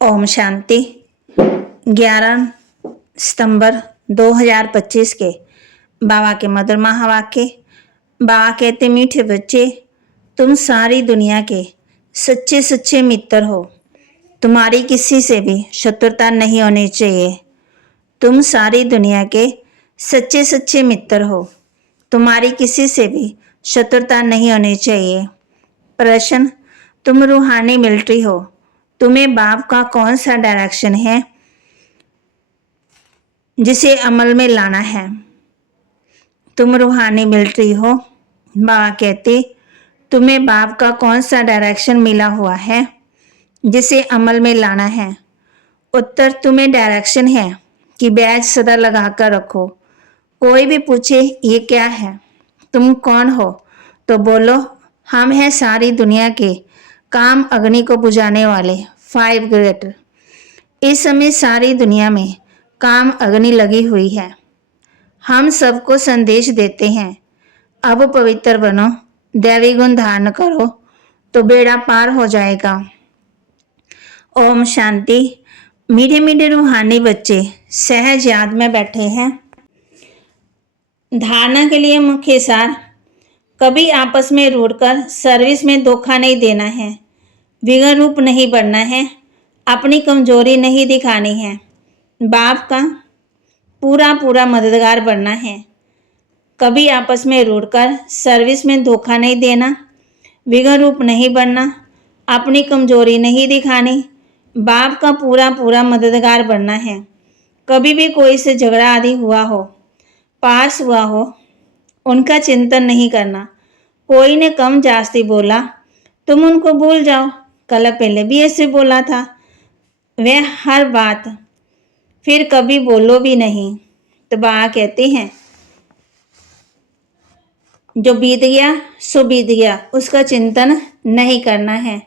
ओम शांति। 11 सितंबर 2025 के बाबा के मधुर महावाक्य। बाबा कहते, मीठे बच्चे, तुम सारी दुनिया के सच्चे सच्चे मित्र हो। तुम्हारी किसी से भी शत्रुता नहीं होनी चाहिए। तुम सारी दुनिया के सच्चे सच्चे मित्र हो। तुम्हारी किसी से भी शत्रुता नहीं होनी चाहिए। प्रश्न, तुम रूहानी मिलिट्री हो। तुम्हें बाप का कौन सा डायरेक्शन है जिसे अमल में लाना है? तुम रूहानी मिलिट्री हो। बाबा कहते, तुम्हें बाप का कौन सा डायरेक्शन मिला हुआ है जिसे अमल में लाना है? उत्तर, तुम्हें डायरेक्शन है कि बैज सदा लगा कर रखो। कोई भी पूछे ये क्या है, तुम कौन हो, तो बोलो हम हैं सारी दुनिया के काम अग्नि को बुझाने वाले 5 ग्रेटर। इस समय सारी दुनिया में काम अग्नि लगी हुई है। हम सबको संदेश देते हैं, अब पवित्र बनो, दैवी गुण धारण करो तो बेड़ा पार हो जाएगा। ओम शांति। मीठे मीठे रूहानी बच्चे सहज याद में बैठे हैं। धारणा के लिए मुख्य सार, कभी आपस में रूठकर सर्विस में धोखा नहीं देना है, विघ्न रूप नहीं बनना है, अपनी कमजोरी नहीं दिखानी है, बाप का पूरा मददगार बनना है। कभी आपस में रूठकर सर्विस में धोखा नहीं देना, विघ्न रूप नहीं बनना, अपनी कमजोरी नहीं दिखानी, बाप का पूरा मददगार बनना है। कभी भी कोई से झगड़ा आदि हुआ हो, पास हुआ हो, उनका चिंतन नहीं करना। कोई ने कम जास्ती बोला, तुम उनको भूल जाओ, कल पहले भी ऐसे बोला था। वह हर बात फिर कभी बोलो भी नहीं। तो बाबा कहते हैं, जो बीत गया सो बीत गया, उसका चिंतन नहीं करना है।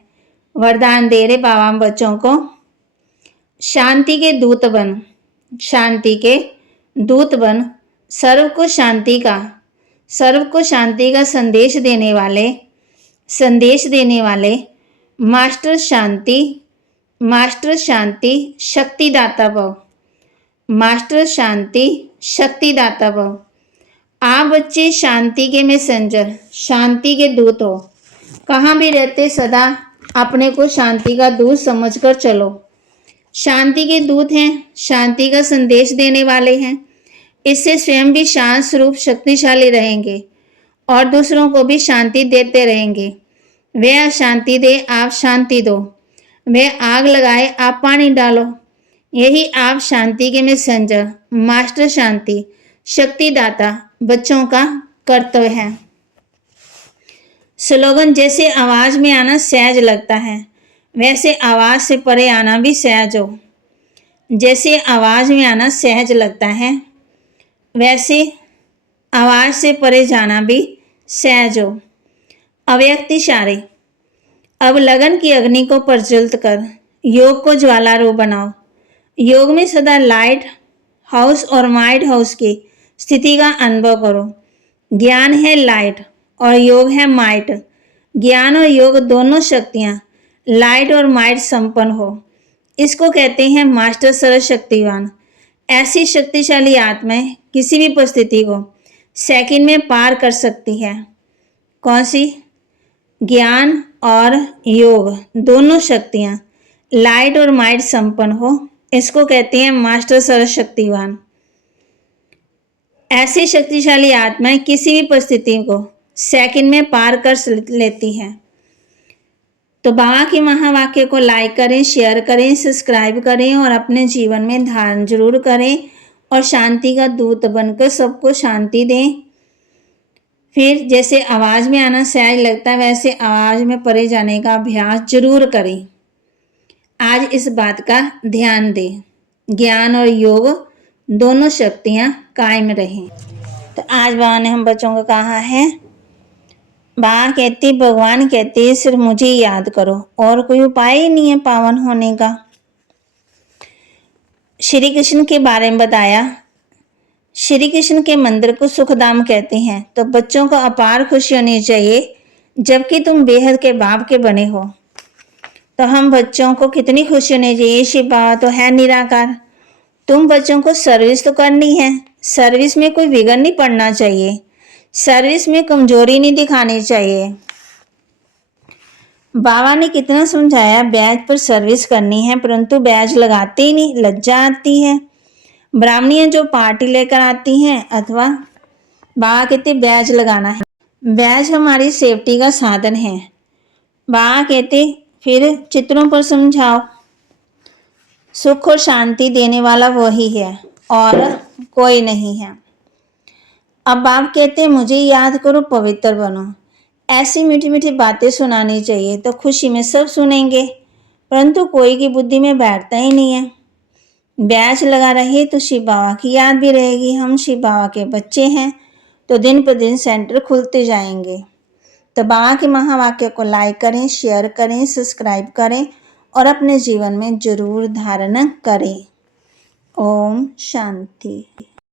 वरदान दे रहे बाबा बच्चों को, शांति के दूत बन, शांति के दूत बन, सर्व को शांति का संदेश देने वाले मास्टर शांति शक्तिदाता भव। मास्टर शांति शक्तिदाता भव। आप बच्चे शांति के मैसेंजर, शांति के दूत हो। कहाँ भी रहते सदा अपने को शांति का दूत समझकर चलो। शांति के दूत हैं, शांति का संदेश देने वाले हैं। इससे स्वयं भी शांत स्वरूप शक्तिशाली रहेंगे और दूसरों को भी शांति देते रहेंगे। वह अशांति दे, आप शांति दो। वह आग लगाए, आप पानी डालो। यही आप शांति के मैसेंजर, मास्टर शांति शक्तिदाता बच्चों का कर्तव्य है। स्लोगन, जैसे आवाज में आना सहज लगता है, वैसे आवाज से परे आना भी सहज हो। जैसे आवाज में आना सहज लगता है, वैसे आवाज से परे जाना भी सहज हो। अव्यक्त इशारे, अब लगन की अग्नि को प्रज्वलित कर योग को ज्वालारूप बनाओ। योग में सदा लाइट हाउस और माइट हाउस की स्थिति का अनुभव करो। ज्ञान है लाइट और योग है माइट। ज्ञान और योग दोनों शक्तियां लाइट और माइट संपन्न हो। इसको कहते हैं मास्टर सर्वशक्तिवान। ऐसी शक्तिशाली आत्माएं किसी भी परिस्थिति को सेकंड में पार कर सकती है। कौन सी? ज्ञान और योग दोनों शक्तियां लाइट और माइट संपन्न हो, इसको कहते हैं मास्टर सर्वशक्तिवान। ऐसी शक्तिशाली आत्माएं किसी भी परिस्थिति को सेकंड में पार कर लेती हैं। तो बाबा के महावाक्य को लाइक करें, शेयर करें, सब्सक्राइब करें और अपने जीवन में धारण जरूर करें और शांति का दूत बनकर सबको शांति दें। फिर जैसे आवाज में आना सहज लगता है, वैसे आवाज में परे जाने का अभ्यास जरूर करें। आज इस बात का ध्यान दें, ज्ञान और योग दोनों शक्तियां कायम रहें। तो आज बाबा ने हम बच्चों को कहा है, बाबा कहती, भगवान कहते सिर्फ मुझे याद करो, और कोई उपाय ही नहीं है पावन होने का। श्री कृष्ण के बारे में बताया। श्री कृष्ण के मंदिर को सुखधाम कहते हैं। तो बच्चों को अपार खुशी होनी चाहिए, जबकि तुम बेहद के बाप के बने हो। तो हम बच्चों को कितनी खुशी होनी चाहिए, शिव बाबा तो है निराकार। तुम बच्चों को सर्विस तो करनी है, सर्विस में कोई विघ्न नहीं पड़ना चाहिए, सर्विस में कमजोरी नहीं दिखानी चाहिए। बाबा ने कितना समझाया, ब्याज पर सर्विस करनी है, परंतु ब्याज लगाते ही नहीं, लज्जा आती है। ब्राह्मणियां जो पार्टी लेकर आती हैं अथवा बाबा कहते ब्याज लगाना है, ब्याज हमारी सेफ्टी का साधन है। बाबा कहते फिर चित्रों पर समझाओ, सुख और शांति देने वाला वही है और कोई नहीं है। अब बाप कहते मुझे याद करो, पवित्र बनो। ऐसी मीठी मीठी बातें सुनानी चाहिए तो खुशी में सब सुनेंगे, परंतु कोई की बुद्धि में बैठता ही नहीं है। ब्याज लगा रहे तो शिव बाबा की याद भी रहेगी, हम शिव बाबा के बच्चे हैं, तो दिन पर दिन सेंटर खुलते जाएंगे। तो बाबा के महावाक्य को लाइक करें, शेयर करें, सब्सक्राइब करें और अपने जीवन में जरूर धारण करें। ओम शांति।